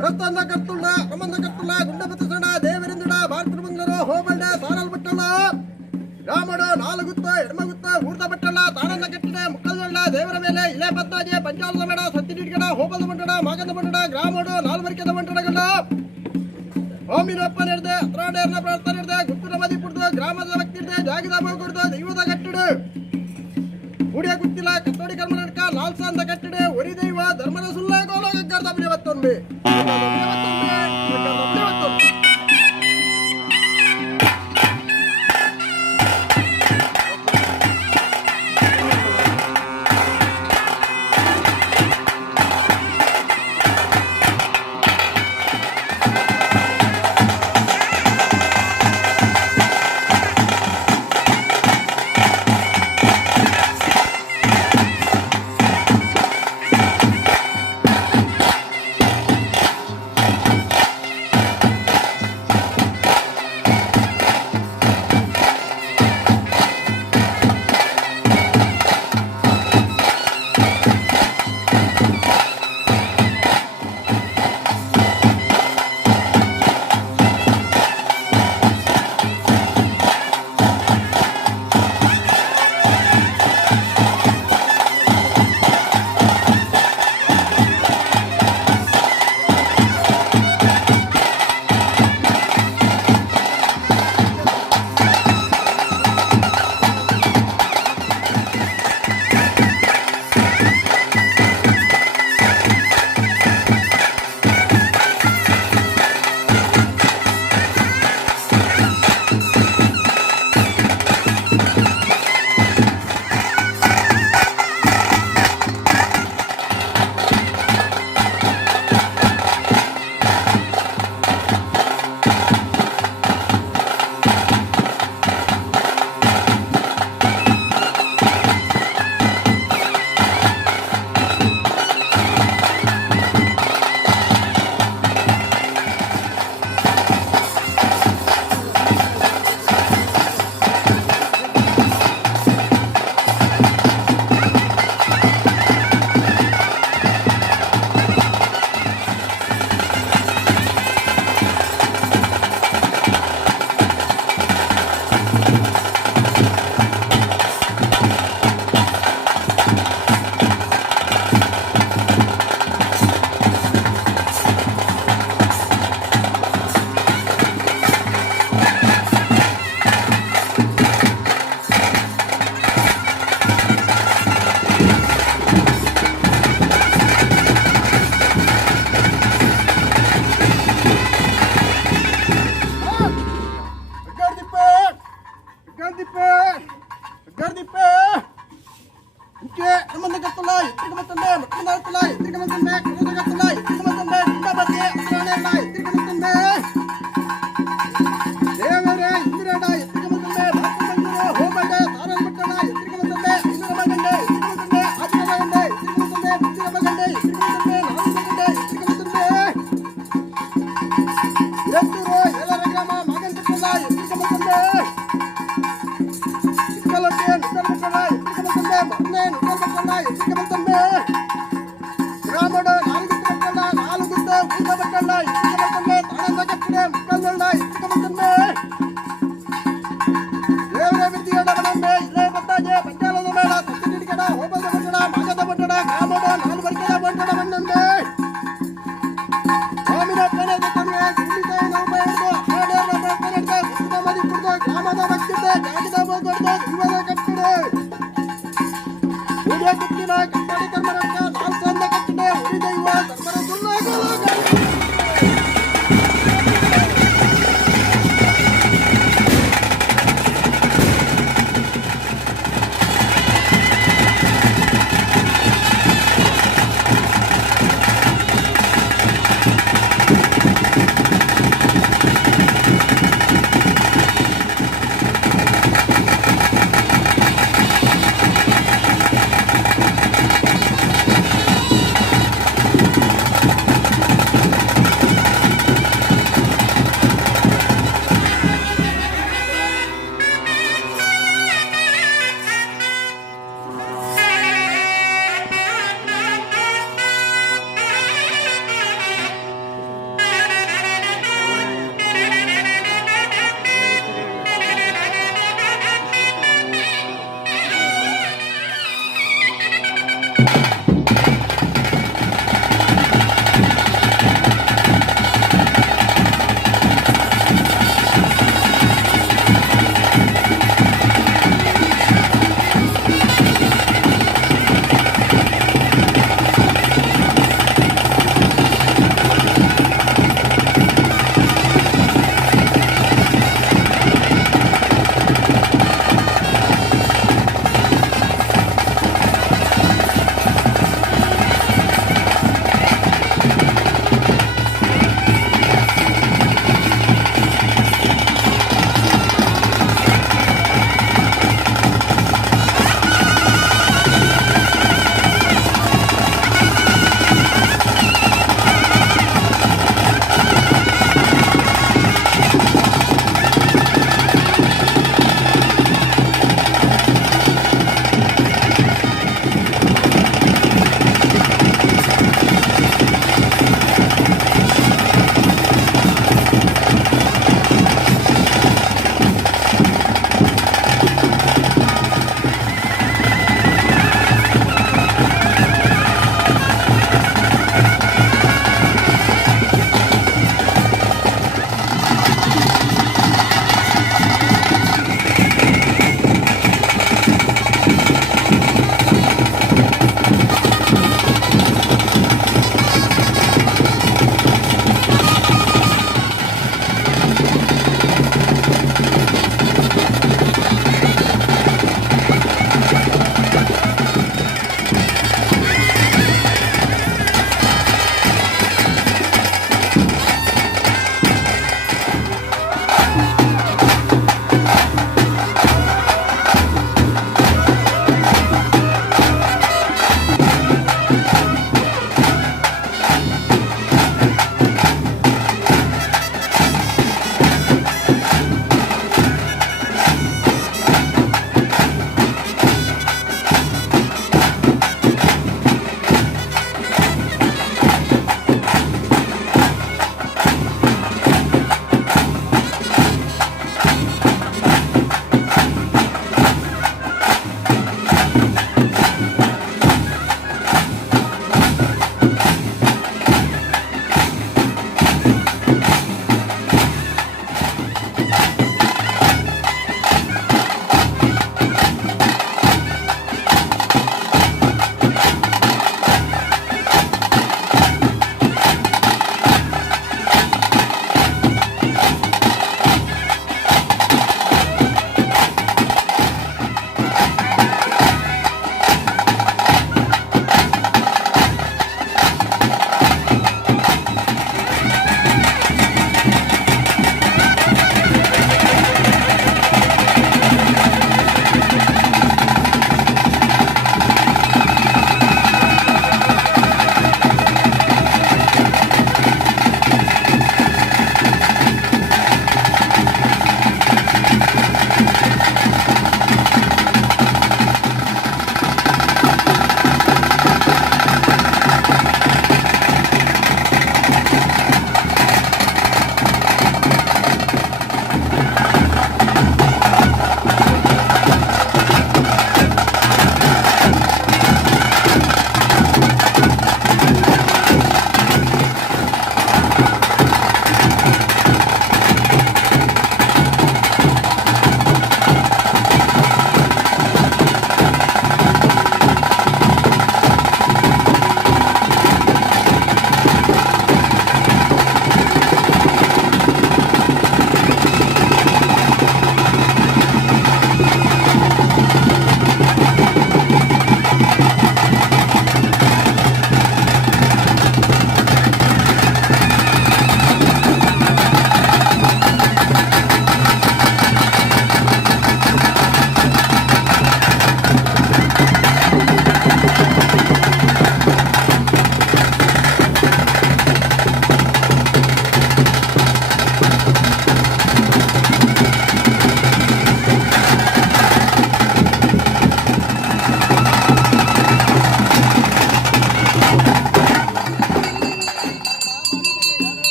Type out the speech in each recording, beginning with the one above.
ರತ್ತನ್ನ ಕರ್ತುಳ್ಳ ರಮಂದ ಕರ್ತುಳ್ಳ ಗುಂಡಬತ್ತಸಣ ದೇವರಿಂದಡ ಭಾರತ ಮಂಗರು ಹೋಬಳ್ಳ ಸಾರಲ್ ಬಟ್ಟಲ್ಲ ರಾಮಡ ನಾಲಗುತ್ತ ಎಡಮಗುತ್ತ ಊರ್ದ ಬಟ್ಟಲ್ಲ ತಾಳನ್ನ ಕಟ್ಟಡ ಮುಕ್ಕಲ್ದೊಳ್ಳ ದೇವರ ಮೇಲೆ ಇಲೆ ಬತ್ತಾಜೆ ಪಂಚಾಲದ ಬೇಡ ಸತ್ತಿನಿಡ್ಗಡ ಹೋಬದ ಬಂಡಡ ಮಾಗದ ಬಂಡಡ ಗ್ರಾಮಡು ನಾಲ್ವರಿಕೆದ ಬಂಡಡಗಳ್ಳ ಹೋಮಿನಪ್ಪ ನಡೆದೆ ಅತ್ರಾಡೇರ್ನ ಪ್ರಾರ್ಥನೆ ನಡೆದೆ ಗುಪ್ತನ ಮದಿ ಕುಡ್ದು ಗ್ರಾಮದ ವ್ಯಕ್ತಿ ಇಡ್ದೆ ಜಾಗದ ಹೋಗ್ಕೊಡ್ದು ದೈವದ ಕಟ್ಟಡು ಉಡಿಯ ಗುತ್ತಿಲ್ಲ ಕತ್ತೋಡಿ ಕರ್ಮ ನಡ್ಕ ಲಾಲ್ಸ ಅಂತ ಕಟ್ಟಡೆ ಒರಿ ದೈವ ಧರ್ಮದ ಸುಳ್ಳ ಗೋಲೋಗ ಕರ್ದಬ್ಲಿ ಒತ್ತೊಂದು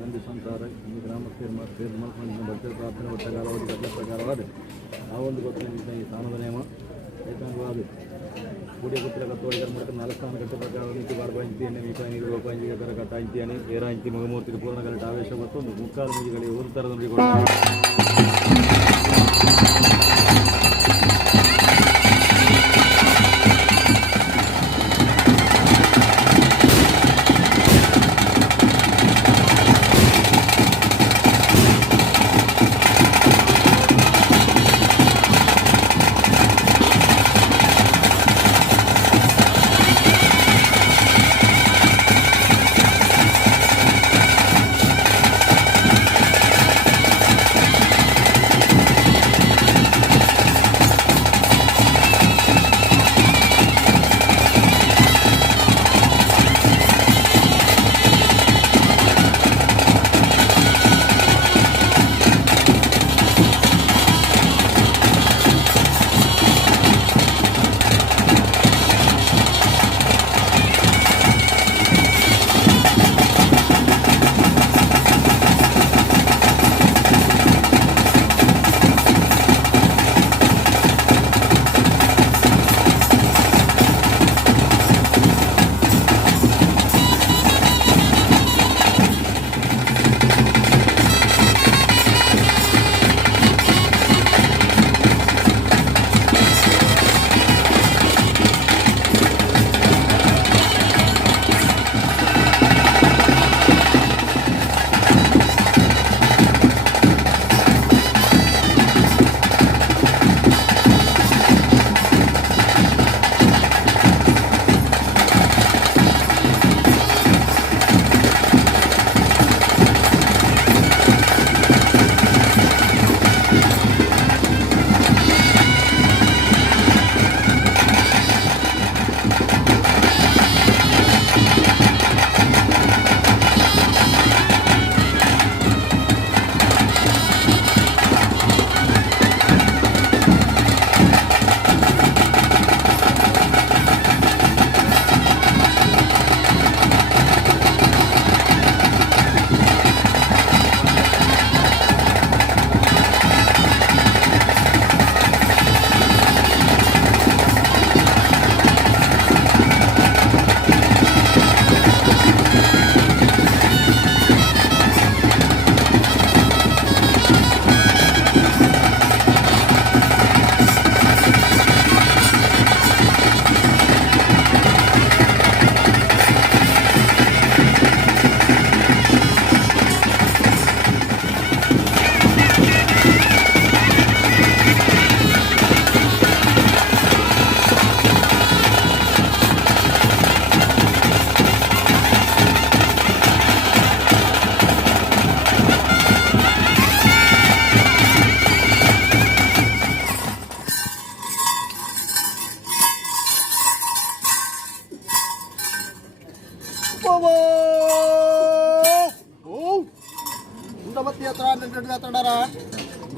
ನಂದಿ ಸಂಸಾರ ಈ ಗ್ರಾಮಸ್ಥರು ಮಲ್ಕೊಂಡು ಭಕ್ತರ ಪ್ರಾರ್ಥನೆ ಒಟ್ಟಗಾಲವಾದ ಗದ್ದಲ ಪ್ರಕಾರವಾದ ಆ ಒಂದು ಗೊತ್ತಿನ ಈ ಸ್ಥಾನದ ನಿಯಮ ಏಕಾಂಗವಾದ ಕೂಡಿಯ ಗುತ್ತಿರ ಕತ್ತೋಡಿ ಮೂಲಕ 4 ಸ್ಥಾನ ಕಟ್ಟ ಪ್ರಕಾರ ನೀತಿ ಬಾರ್ಬಂತಿಯನ್ನು ಮೀಕಾನಿ ರೂಪಾಯಿ ಕರ ಕಟ್ಟಾಂತಿಯನ್ನು ಏರಾಂತಿ ಮಗಮೂರ್ತಿ ಪೂರ್ಣ ಕರೆಕ್ಟ್ ಆವೇಶ ಮತ್ತು ಮುಕ್ಕಾಲು ಮುಜಿಗಳಿಗೆ ಒಂದು ಥರದಲ್ಲಿ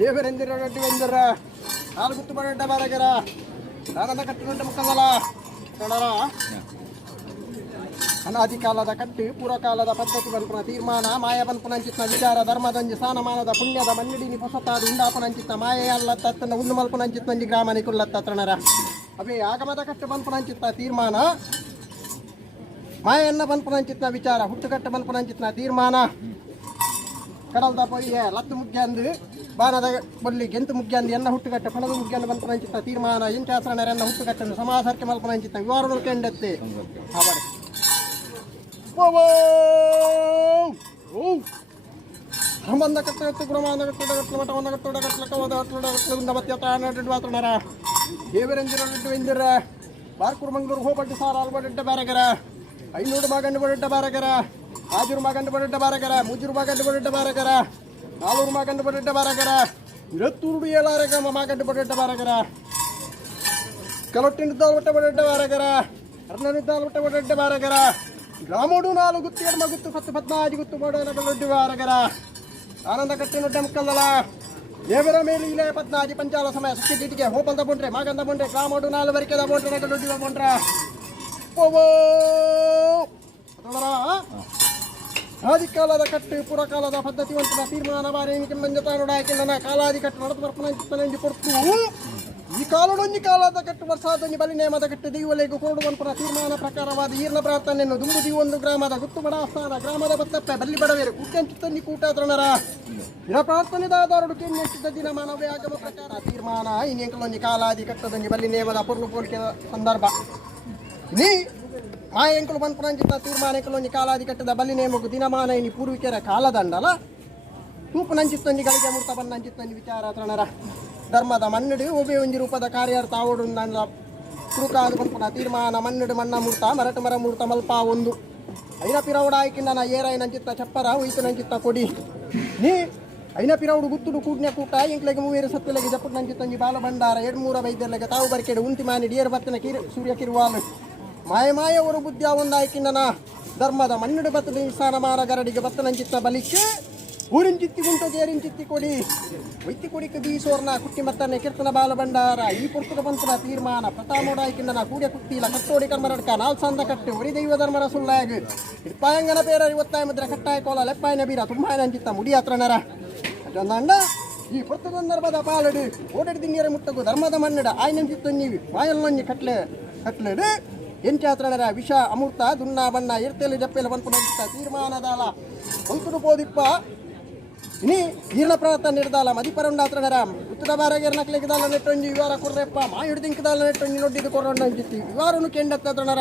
ದೇವರೆಂದಿರ ರೆಡ್ಡಿ ವೆಂದಿರ ನಾಲ್ಕು ಗುತ್ತು ಬರಡ್ಡ ಬಾರಗರ ದಾನದ ಕಟ್ಟಿನೊಡ್ಡ ಮುಖದಲ ತಡರ ಅನಾದಿ ಕಾಲದ ಕಟ್ಟಿ ಪೂರ್ವಕಾಲದ ಪದ್ಧತಿ ಬಲ್ಪನ ತೀರ್ಮಾನ ಮಾಯ ಬಲ್ಪನಂಚಿತ್ನ ವಿಚಾರ ಧರ್ಮದಂಜಿ ಸ್ಥಾನಮಾನದ ಪುಣ್ಯದ ಮನ್ನಿಡಿನಿ ಹೊಸತಾದ ಉಂಡಾಪನಂಚಿತ್ನ ಮಾಯೆ ಅಲ್ಲ ತತ್ತನ ಉಣ್ಣು ಮಲ್ಪನಂಚಿತ್ನಂಜಿ ಗ್ರಾಮನಿ ಕುಲ್ಲತ್ತ ತೃಣರ ಅವೇ ಆಗಮದ ಕಟ್ಟು ಬಲ್ಪನಂಚಿತ್ನ ತೀರ್ಮಾನ ಮಾಯನ್ನ ಬಲ್ಪನಂಚಿತ್ನ ವಿಚಾರ ಹುಟ್ಟುಕಟ್ಟ ಬಲ್ಪನಂಚಿತ್ನ ತೀರ್ಮಾನ ಕಡಲ್ದ ಪೊಯ್ಯ ಲತ್ತು ಮುಗ್ಯ ಅಂದು ಬಾನದ ಬಲ್ಲಿ ಗೆಂತು ಮುಗ್ಯ ಅಂದು ಎನ್ನ ಹುಟ್ಟುಗಟ್ಟ ಪಣದ ಮುಗ್ಯ ಅಂದು ಮಲ್ಪನಂಚಿತ್ತ ತೀರ್ಮಾನ ಇಂಚಾಸರಣರೆನ್ನ ಹುಟ್ಟುಗಟ್ಟನ್ನು ಸಮಾಸರ್ಕೆ ಮಲ್ಪನಂಚಿತ್ತ ವಿವರ ಕೆಂಡತ್ತೆ ಸಂಬಂಧ ಕಟ್ಟಗಟ್ಟು ಗುಣಮಾನ ಕಟ್ಟಡಗಟ್ಟು ಮಠವನ್ನ ಕಟ್ಟಡಗಟ್ಲಕ ಹೋದ ಕಟ್ಟಡಗಟ್ಲ ಉಂಡಬತ್ತಿ ವಾತಣರ ದೇವರೆಂದಿರ ವೆಂದಿರ ಬಾರ್ಕೂರು ಮಂಗಳೂರು ಹೋಬಡ್ಡಿ ಸಾರ ಅಲ್ಬಡ್ಡ ಬಾರಗರ ಐನೂರು ಮಗಂಡು ಬಡ್ಡ ಬಾರಗರ ಆಜೂರು ಮಗಂಡು ಬಡ್ಡ ಬಾರಗರ ಮುಜೂರು ಮಗಂಡು ಬಡ್ಡ ಬಾರಗರ ನಾಲ್ಕೂರು ಮಗಂಡು ಬಡ್ಡ ಬಾರಗರ ಇರತ್ತೂರು ಏಳಾರಗ ಮಗಂಡು ಬಡ್ಡ ಬಾರಗರ ಕಲೊಟ್ಟಿನಿದ್ದಾಲ್ ಬಟ್ಟ ಬಡ್ಡ ಬಾರಗರ ಅರ್ನನಿದ್ದಾಲ್ ಬಟ್ಟ ಬಡ್ಡ ಬಾರಗರ ಗ್ರಾಮೋಡು 4 ಗುತ್ತು 2 ಗುತ್ತು 10 15 ಗುತ್ತು ಬಡ್ಡ ಬಾರಗರ ಆನಂದ ಕಟ್ಟಿನೊಡ್ಡ ಮುಕ್ಕಲ್ಲಲ ದೇವರ ಮೇಲೆ ಇಲೆ 14 ಪಂಚಾಲ ಸಮಯ ಸತ್ಯ ಡಿಟಿಗೆ ಹೋಪಲ್ದ ಬಂಡ್ರೆ ಮಗಂದ ಬಂಡ್ರೆ ಗ್ರಾಮೋಡು 4 ವರಿಕೆದ ಬಂಡ್ರೆ ನಗಲೊಡ್ಡಿವ ಬಂಡ್ರ ಓವೋ ಅದರ ಆದಿಕಾಲದ ಕಟ್ಟು ಪುರಕಾಲದ ಪದ್ಧತಿವಂತನ ತೀರ್ಮಾನ ಬಾರಿ ಕೆಂಬಂಜತಾನುಡಾಕಿನ ಕಾಲಾದಿ ಕಟ್ಟು ನಡೆದು ಬರ್ಪನಂಜಿ ಕೊಡ್ತು ಈ ಕಾಲದೊಂಜಿ ಕಾಲದ ಕಟ್ಟು ವರ್ಷಾದೊಂಜಿ ಬಲಿ ನೇಮದ ಕಟ್ಟು ದೀವಲೆಗೂ ಕೊರಡುವಂಪನ ತೀರ್ಮಾನ ಪ್ರಕಾರವಾದ ಈರ್ನ ಪ್ರಾರ್ಥನೆಯನ್ನು ದುಂಬುದಿ ಒಂದು ಗ್ರಾಮದ ಗುತ್ತು ಬಡಾಸ್ಥಾನ ಗ್ರಾಮದ ಬತ್ತಪ್ಪೆ ಬಲ್ಲಿ ಬಡವೇರು ಕೂಟಂಚಿತ್ತಂಜಿ ಕೂಟಾದ್ರಣರ ಇರ ಪ್ರಾರ್ಥನೆದಾದರಡು ಕೆನ್ನೆಟ್ಟಿದ್ದ ದಿನ ಮಾನವೇ ಆಗಮ ಪ್ರಕಾರ ತೀರ್ಮಾನ ಇನ್ನೆಂಕಲೊಂಜಿ ಕಾಲಾದಿ ಕಟ್ಟದೊಂಜಿ ಬಲಿ ನೇಮದ ಪೊರ್ಲು ಪೋಲಿಕೆ ಸಂದರ್ಭ ನೀ ಆ ಎಂಕಲು ಬಂದ್ಪುರಂಜಿತ ತೀರ್ಮಾನ ಎಂಕಲೊಂಜಿ ಕಾಲಾದಿ ಕಟ್ಟದ ಬಲ್ಲಿ ನೇಮಗು ದಿನಮಾನ ಇನಿ ಪೂರ್ವಿಕೆರ ಕಾಲದಂಡಲ ತೂಪು ನಂಚಿತ್ತೊಂಜಿ ಗಳಿಗೆ ಮುರ್ತ ಬನ್ನಂಚಿತ್ತೊಂಜಿ ವಿಚಾರ ತರಣರ ಧರ್ಮದ ಮನ್ನಡು ಒಬ್ಬೆ ಒಂಜಿ ರೂಪದ ಕಾರ್ಯಾರ್ಥ ಆವಡು ನಂದ ಕುರುಕಾದು ಬಂದ್ಪುನ ತೀರ್ಮಾನ ಮನ್ನಡು ಮಣ್ಣ ಮೂರ್ತ ಮರಟು ಮರ ಮೂರ್ತ ಮಲ್ಪ ಒಂದು ಐನ ಪಿರೌಡ ಆಯ್ಕಿಂದ ನಾ ಏರಾಯಿ ನಂಚಿತ್ತ ಚಪ್ಪರ ಉಯ್ತು ನಂಚಿತ್ತ ಕೊಡಿ ನೀ ಐನ ಪಿರೌಡು ಗುತ್ತುಡು ಕೂಡ್ನೆ ಕೂಟ ಇಂಕ್ಲೆಗೆ ಮೂವೇರು ಸತ್ತಲೆಗೆ ಜಪ್ಪು ನಂಚಿತ್ತೊಂಜಿ ಬಾಲ ಭಂಡಾರ 2-3 ಬೈದರ್ಲೆಗೆ ತಾವು ಬರ್ಕೆಡು ಉಂತಿ ಮಾನಿ ಡಿಯರ್ ಬತ್ತನ ಸೂರ್ಯ ಕಿರುವಾಲು ಮಾಯ ಅವರು ಬುದ್ಧಿಯ ಒಂದಾಯ್ಕಿಂದನ ಧರ್ಮದ ಮಣ್ಣುಡು ಬತ್ತದ ಸ್ಥಾನ ಮಾರ ಗರಡಿಗೆ ಬತ್ತನಂಚಿತ್ತ ಬಲಿಕ್ಕೆ ಊರಿಂಚಿತ್ತಿ ಗುಂಟು ಜೇರಿಂಚಿತ್ತಿ ಕೊಡಿ ವೈತಿ ಕೊಡಿಕೆ ಬೀಸೋರ್ನ ಕುಟ್ಟಿ ಮತ್ತನೆ ಕೀರ್ತನ ಬಾಲ ಭಂಡಾರ ಈ ಪುರ್ತಕ ಬಂತನ ತೀರ್ಮಾನ ಪ್ರತಾಮೋಡಾಯ್ಕಿಂದನ ಕೂಡೆ ಕುಟ್ಟಿಲ ಕಟ್ಟೋಡಿ ಕರ್ಮರಡ್ಕ ನಾಲ್ಸಂದ ಕಟ್ಟು ಒರಿ ದೈವ ಧರ್ಮರ ಸುಳ್ಳಾಗ ಇಡ್ಪಾಯಂಗನ ಪೇರ ಇವತ್ತಾಯ ಮುದ್ರೆ ಕಟ್ಟಾಯ ಕೋಲ ಲೆಪ್ಪಾಯನ ಬೀರ ತುಂಬಾ ನಂಚಿತ್ತ ಮುಡಿ ಹತ್ರನರ ಅದೊಂದಂಡ ಈ ಪುರ್ತ ಸಂದರ್ಭದ ಪಾಲಡು ಓಡಾಡಿ ದಿನ್ಯರ ಮುಟ್ಟಗು ಧರ್ಮದ ಮನ್ನಡ ಆಯ್ನಂಚಿತ್ತ ನೀವು ಮಾಯಲ್ಲೊಂಜಿ ಕಟ್ಲೆಡು ಎಂಚಾತ್ರಣರ ವಿಷ ಅಮೃತ ದುನ್ನ ಬಣ್ಣ ಇರ್ತೇಲಿ ಜಪ್ಪೆಲ್ಲ ಬಂತು ನಂಚಿತ್ತ ತೀರ್ಮಾನದಾಲ ಒಂತುಡು ಪೋದಿಪ್ಪ ಇನಿ ಈರ್ನ ಪ್ರಾರ್ಥನೆ ನಿರ್ದಾಲ ಮದಿಪರಂಡಾತ್ರಣರ ಉತ್ತದ ಬಾರಗೇರ್ ನಕ್ಲೆಗಿದಾಲ ನೆಟ್ಟೊಂಜಿ ವಿವಾರ ಕೊರ್ರೆಪ್ಪ ಮಾ ಹಿಡ್ದಿಂಕದಾಲ ನೆಟ್ಟೊಂಜಿ ನೊಡ್ಡಿದ್ದು ಕೊರೊಂಡ ಅಂಚಿತ್ತಿ ವಿವಾರನು ಕೆಂಡತ್ತರಣರ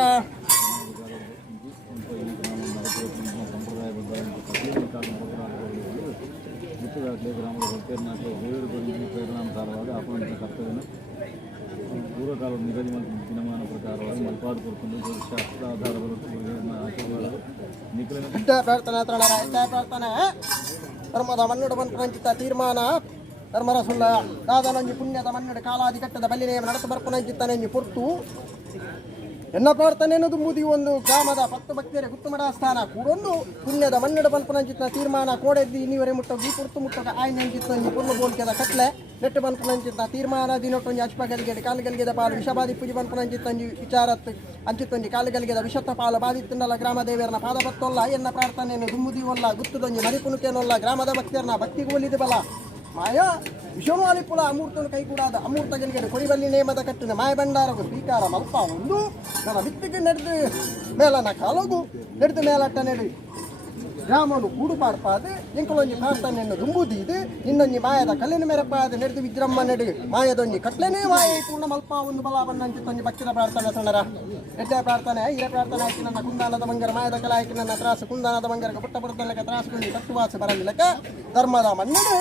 ಪೂರ್ವಕಾಲದ ನಿಗದಿತ ದಿನಮಾನ ಪ್ರಕಾರವಾಗಿ ಮಲ್ಪಾಡು ಕೊಡ್ಕೊಂಡು ಶಾಸ್ತ್ರ ಆಧಾರಗಳು ಪ್ರಾರ್ಥನೆ ಧರ್ಮದ ಮನ್ನಡು ಬಂಪುನಂಚಿತ್ತ ತೀರ್ಮಾನ ಧರ್ಮರ ಸುಳ್ಳ ದಾದನೊಂಜಿ ಪುಣ್ಯದ ಮನ್ನಡು ಕಾಲಾದಿ ಕಟ್ಟದ ಬಲ್ಲಿನೇ ನಡೆತು ಬರ್ಪುನಂಚಿತ್ತನೆಂಜಿ ಪುರ್ತು ಎನ್ನ ಪ್ರಾರ್ಥನೆಯನ್ನು ದುಂಬುದಿ ಒಂದು ಗ್ರಾಮದ 10 ಭಕ್ತಿಯರ ಗುತ್ತುಮಡ ಸ್ಥಾನ ಕೂಡೊಂದು ಪುಣ್ಯದ ಮನ್ನಡು ಬಂಪುನಂಚಿತ್ತ ತೀರ್ಮಾನ ಕೋಡೆದ್ದಿ ಇನ್ನಿವರೆ ಮುಟ್ಟೋಗಿ ಈ ಪುರ್ತು ಮುಟ್ಟೋಗ ಆಯ್ನಂಚಿತ್ತೊಂಜಿ ಪುರ್ಲು ಬೋಲ್ಕೆದ ಕಟ್ಲೆ ನೆಟ್ಟು ಬಂಪುನಂಚಿತ್ತ ತೀರ್ಮಾನ ದಿನೊಟ್ಟೊಂಜಿ ಅಚ್ಪಗಲಿಗೆ ಕಾಲುಗಲಿಗೆದ ಪಾಲು ವಿಷಬಾದಿ ಪೂಜೆ ಬಂಪುನಂಚಿತ್ತೊಂಜಿ ವಿಚಾರತ್ ಅಂಚಿತ್ತೊಂಜಿ ಕಾಲುಗಲಿಗೆದ ವಿಷತ್ತ ಪಾಲು ಬಾದಿತ್ತಿನ್ನಲ್ಲ ಗ್ರಾಮ ದೇವರನ ಪಾದ ಬತ್ತೊಲ್ಲ ಎನ್ನ ಪ್ರಾರ್ಥನೆಯನ್ನು ದುಂಬುದಿ ಒಲ್ಲ ಗುತ್ತುದೊಂಜಿ ಮರಿಪುನುಕೆನೊಲ್ಲ ಗ್ರಾಮದ ಭಕ್ತಿಯರನ ಭಕ್ತಿಗೆ ಒಲಿದು ಬಲ ಮಾಯ ವಿಷವಾಲಿಪುಲ ಅಮೂರ್ತನು ಕೈಗೂಡಾದ ಅಮೂರ್ತ ಗೆಲ್ಗೆಡೆ ಕೊಡಿಬಲ್ಲಿ ನೇಮದ ಕಟ್ಟಿನ ಮಾಯ ಭಂಡಾರಗು ಸ್ವೀಕಾರ ಮಲ್ಪ ಒಂದು ನನ್ನ ಬಿತ್ತಿಗೆ ನಡೆದು ಮೇಲನ ಕಾಲಗು ನಡೆದು ಮೇಲಟ್ಟ ನಡೆ ಗ್ರಾಮನು ಕೂಡು ಪಾಡ್ಪಾದು ಎಂಕಲೊಂಜಿ ಪ್ರಾರ್ಥನೆಯನ್ನು ದುಂಬುದೀದು ಇನ್ನೊಂಜಿ ಮಾಯದ ಕಲ್ಲಿನ ಮೆರಪಾದ ನಡೆದು ವಿಜೃಂಭ ನಡೆ ಮಾಯದೊಂಜಿ ಕಟ್ಲೆನೇ ಮಾಯ ಪೂರ್ಣ ಮಲ್ಪ ಒಂದು ಬಲ ಬಣ್ಣಂಚಿತ್ತೊಂಜಿ ಭಕ್ತಿನ ಪ್ರಾರ್ಥನೆ ಸಣ್ಣರ ಎಡ್ಡೆ ಪ್ರಾರ್ಥನೆ ಹಿರ ಪ್ರಾರ್ಥನೆ ಹಾಕಿ ನನ್ನ ಕುಂದಾನದ ಮಂಗರ ಮಾಯದ ಕಲೆ ಹಾಕಿ ನನ್ನ ತ್ರಾಸು ಕುಂದಾನದ ಮಂಗರಕ್ಕೆ ಪುಟ್ಟ ಬರುತ್ತಲೆಕ್ಕ ತ್ರಾಸುಗೊಂಡು ಕಟ್ಟುವಾಸ ಬರಲಿಲ್ಲಕ ಧರ್ಮದ ಮನ್ನಡೆ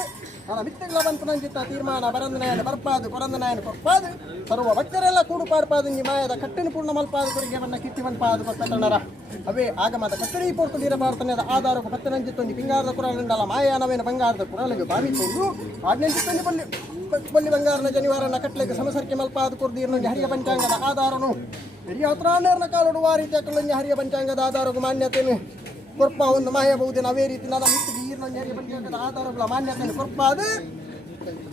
ನನ್ನ ಮಿತ್ತಗಳ ಬಂಪುನಂಚಿತ್ತ ತೀರ್ಮಾನ ಬರಂದನಾಯನ ಬರ್ಪಾದು ಕೊರಂದನಾಯನ ಕೊಪ್ಪಾದು ಸರ್ವ ಭಕ್ತರೆಲ್ಲ ಕೂಡು ಪಾಡ್ಪಾದು ಈ ಮಾಯದ ಕಟ್ಟಿನ ಪೂರ್ಣ ಮಲ್ಪಾದು ಕೊರಿಗೆ ಬಣ್ಣ ಕಿತ್ತಿ ಬಂಪಾದು ಕೊಟ್ಟಣರ ಅವೇ ಆಗಮದ ಕಟ್ಟಡಿ ಪೋರ್ತು ನೀರ ಪ್ರಾರ್ಥನೆಯ ಆಧಾರಕ್ಕೆ ಪತ್ತನಂಚಿತ್ತೊಂದು ಪಿಂಗಾರದ ಕುರಲಿಂಡಲ ಮಾಯಾನವೇನ ಬಂಗಾರದ ಕುರಲಿಗೆ ಭಾವಿಕೊಂಡು ಆಡ್ನೆಂಚಿತ್ತೊಂದು ಬಲ್ಲಿ ಬಂಗಾರನ ಜನಿವಾರನ ಕಟ್ಲೆಗೆ ಸಮಸರ್ಕೆ ಮಲ್ಪಾದು ಕೊರ್ದೀರ್ನೊಂದು ಹರಿಯ ಪಂಚಾಂಗದ ಆಧಾರನು ಹಿರಿಯ ಹತ್ರಾಂಡರ್ನ ಕಾಲುಡು ಆ ರೀತಿಯ ಕಲ್ಲೊಂದು ಹರಿಯ ಪಂಚಾಂಗದ ಆಧಾರಗೂ ಮಾನ್ಯತೆಯನ್ನು ಕೊರ್ಪ ಒಂದು ಮಾಯಬಹುದೇನು ಅವೇ ರೀತಿ ನನ್ನ ಮಿತ್ತಿಗೆ ಈರ್ನೊಂದು ಹರಿಯ ಪಂಚಾಂಗದ ಆಧಾರಗಳ ಮಾನ್ಯತೆಯನ್ನು ಕೊರ್ಪಾದು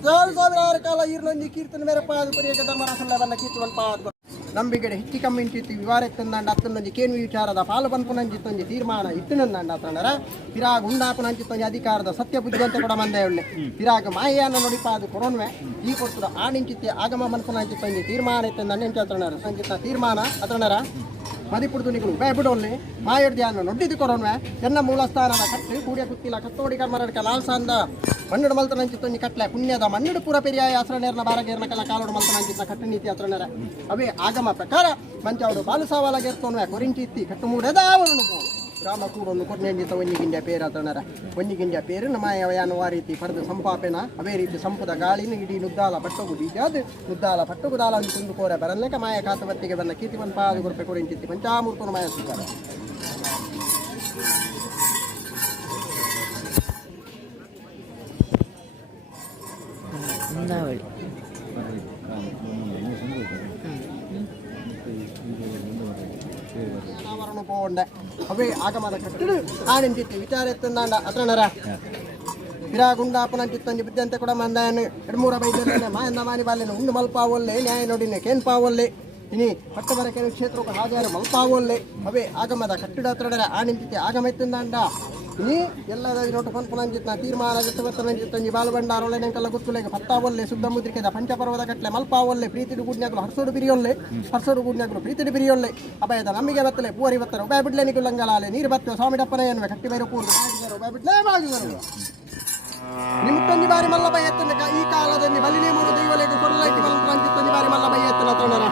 1000 ಕಾಲ ಈರ್ನೊಂದು ಕೀರ್ತನೆ ಮೆರಪಾದು ಕೊರಿಯಗೆ ಧರ್ಮರ ಸಲ್ಲವನ್ನ ಕೀರ್ತುವಲ್ಪಾದು ನಂಬಿಕೆಡೆ ಹಿಚ್ಚಿ ಕಮ್ಮಿಂಚಿತ್ತು ವಿವಾರೆತ್ತಂದಾಂಡ ಅತ್ತೊಂದು ಕೇನ್ವಿ ವಿಚಾರದ ಪಾಲು ಪನ್ಪುನಂಚಿತ್ತೊಂದು ತೀರ್ಮಾನ ಇತ್ತನಂದಾಂಡ ಅತ್ತನರ ತಿರಾಗ ಉಂಡಾಪುನಂಚಿತ್ತೊಂದು ಅಧಿಕಾರದ ಸತ್ಯ ಬುದ್ಧಿವಂತ ಕೊಡ ಮಂದೆ ಒಳ್ಳೆ ತಿರಾಗ ಮಾಯೆಯನ್ನು ನುಡಿಪಾದು ಕೊಡೋನ್ವೆ ಈ ಕೊಡ್ತದ ಆಣಿಂಚಿತ್ತೆ ಆಗಮ ಮನ್ಪುನಂಚಿತ್ತೊಂದು ತೀರ್ಮಾನ ಇತ್ತಂದಾಂಡ ಎಂಚತ್ರನರ ಸಂಚಿತ್ತ ತೀರ್ಮಾನ ಅತ್ರನರ ಮದಿಪುಡ್ದು ನಿಗಳು ಬೇಬಿಡೋಲ್ಲಿ ಮಾಯಡ್ದಿಯನ್ನು ನೊಡ್ಡಿದ್ದು ಕೊಡೋನ್ವೆ ಎನ್ನ ಮೂಲಸ್ಥಾನದ ಕಟ್ಟು ಕೂಡಿಯ ಕುತ್ತಿಲ ಕತ್ತೋಡಿ ಕರ್ಮರಡ್ಕ ಲಾಲ್ಸಾಂದ ಮಣ್ಣುಡು ಮಲ್ತನಂಚಿತ್ತೊಂದು ಕಟ್ಲೆ ಪುಣ್ಯದ ಮಣ್ಣುಡು ಪುರ ಪೆರಿಯಾಯ ಆಸರಣೆರ್ನ ಬಾರಗೇರ್ನ ಕಲ ಕಾಲೋಡು ಮಲ್ತನಂಚಿತ್ತ ಕಟ್ಟು ನೀತಿ ಆಸರಣರ ಅವೇ ಆಗಮ ಪ್ರಕಾರ ಮಂಚಾವಡು ಬಾಲು ಸಾವಾಲಗೆರ್ತೋನ್ವೆ ಕೊರಿಂಚಿತ್ತಿ ಕಟ್ಟು ಮೂಡೆದ ಅವರನ್ನು ಗ್ರಾಮ ಕೂಡೊಂದು ಕೊರ್ನೆಂಜಿತ ಒಂಜಿಗಿಂಜ ಪೇರ ಆತನರ ಒಂಜಿಗಿಂಜ ಪೇರಿನ ಮಾಯವಯಾನು ಆ ರೀತಿ ಪಡೆದು ಸಂಪಾಪೆನ ಅವೇ ರೀತಿ ಸಂಪುದ ಗಾಳಿನ ಇಡೀ ನುದ್ದಾಲ ಪಟ್ಟಗು ಬೀಜಾದ ನುದ್ದಾಲ ಪಟ್ಟಗು ದಾಲ ಅಂತ ತುಂಡು ಕೋರೆ ಬರಲ್ಲೆಕ ಮಾಯ ಕಾತವತ್ತಿಗೆ ಬಂದ ಕೀರ್ತಿ ಬಂಪಾದು ಗುರುಪೆ ಕೊರಿಂಚಿತ್ತಿ ಪಂಚಾಮೂರ್ತನ ಮಾಯ ಸ್ವೀಕಾರ ಅವೇ ಆಗಮದ ಕಟ್ಟಡು ಆಣಿಂಚಿತ್ತು ವಿಚಾರ ಎತ್ತಂದಾಂಡ ಅತ್ರನರ ಹಿರಾಗುಂಡಾಪನಂಚಿತ್ತಂಜಿ ಬುದ್ಧಂತೆ ಕೂಡ ಮಂದಾಯನು 2-3 ಬೈದಲ್ಲೇ ಮಾಯಂದ ಮಾನಿ ಬಾಲ್ಯನ ಉಂಡು ಮಲ್ಪಾವೊಲ್ಲೆ ನ್ಯಾಯ ನೋಡಿನ ಕೇನ್ಪಾವೊಲ್ಲೆ ಇನಿ ಪಟ್ಟಬರ ಕೆಲವು ಕ್ಷೇತ್ರಕ್ಕೆ ಹಾಜಾರು ಮಲ್ಪಾವೊಲ್ಲೆ ಅವೇ ಆಗಮದ ಕಟ್ಟಡ ಹತ್ರಡರ ಆಣಿಂಚಿತ್ತೆ ಆಗಮ ಎತ್ತಂದಾಂಡ ನೀ ಎಲ್ಲದ ನೋಟು ಪನ್ಪನಂಜಿತ್ನ ತೀರ್ಮಾನ ಜೊತೆ ಬಾಲು ಬಂಡಾರೊಳ್ಳೆ ನೆಂಕಲ್ಲ ಗೊತ್ತುಲೆಗೆ ಪತ್ತ ಒಲ್ಲೆ ಶುದ್ಧ ಮುದ್ರಿಕೆದ ಪಂಚಪರ್ವದ ಕಟ್ಲೆ ಮಲ್ಪ ಒಲ್ಲೆ ಪ್ರೀತಿಡು ಗುಡ್ನ್ಯಾಗಲು ಹರ್ಸೋಡು ಬಿರಿಯೊಲ್ಲೆ ಹರ್ಸೋಡು ಗುಡ್ನ್ಯಾಗಲು ಪ್ರೀತಿಡು ಬಿರಿಯೊಲ್ಲೆ ಅಭಯದ ನಮಗೆ ಬತ್ತಲೆ ಪೂರಿ ಬತ್ತಾರೆ ಉಪಾಯ ಬಿಡ್ಲೆ ನಿಗುಲಂಗಲಾಲೆ ನೀರು ಬತ್ತವೆ ಸ್ವಾಮಿ ಡಪ್ಪನೆ ಎನ್ನುವೆ ಕಟ್ಟಿ ಬೈರು ಪೂರ್ದು ಉಪಾಯ ಬಿಡ್ಲೇ ಬಾಗಿದರು ನಿಮ್ಮತ್ತೊಂದು ಬಾರಿ ಮಲ್ಲಬ ಎತ್ತನ ಈ ಕಾಲದಲ್ಲಿ ಬಲಿನೇ ಮೂರು ದೈವಲೆಗೆ ಕೊಡಲೈತಿ ಮಲ್ಪ ಅಂಚಿತ್ತೊಂದು ಬಾರಿ ಮಲ್ಲಬ ಎತ್ತನ ತೊಂದರ